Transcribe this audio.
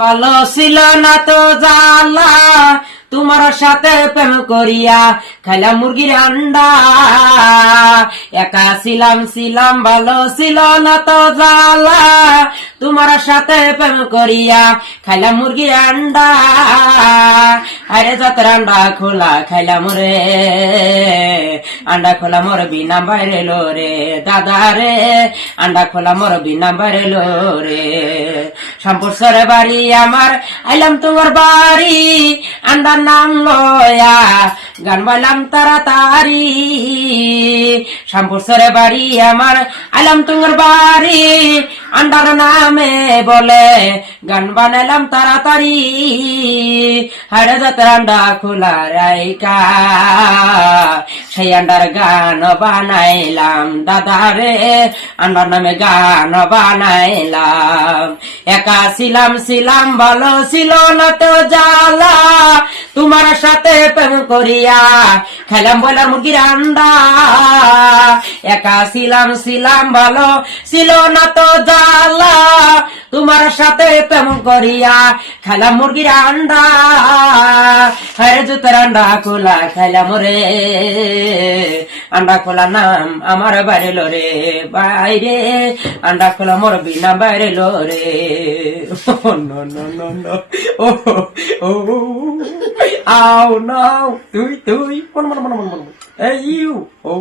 ভালো ছিল না তো জালা তোমার সাথে প্রেম করিয়া খাইলাম মুরগির আন্ডা। একা ছিলাম ভালো ছিল না তো জালা তোমার সাথে প্রেম করিয়া খাইলাম মুরগির আন্ডা। আরে যাত্রা আন্ডা খোলা খাইলাম রে, আন্ডা খোলা মোর বিনা বাইরে লো রে দাদা রে, আন্ডা খোলা মোর বিনা বাইরে লো রে। শ্যামপুর বাড়ি আমার আইলাম তোমার বাড়ি, আন্ডার নাম লয়া গান বাইলাম তাড়াতাড়ি। শ্যামপুর বাড়ি আমার আইলাম তোমার বাড়ি, আন্ডার নামে বলে গান বানাইলাম তাড়াতাড়ি। হাড়ে যাতে আন্ডা খোলা রাইকা সেই আন্ডার গান বানাইলাম দাদা রে, আন্ডার নামে গান বানাইলাম। একা ছিলাম ভালো ছিল না তো জালা তোমার সাথে প্রেম করিয়া খেলাম বলার মুরগির আন্ডা। একা ছিলাম ভালো ছিল না তো জালা তোমার সাথে প্রেম করিয়া খেলাম মুরগির আন্ডা। হরে জুতের আন্ডা খোলা খাইলাম রে, আন্ডা খোলা নাম আমার বাইরে লো রে বাইরে, আন্ডা খোলা মোর বিনা বাইরে লো রে। নো নো নো নো ও ও আও নাও তুই মন এই ইউ ও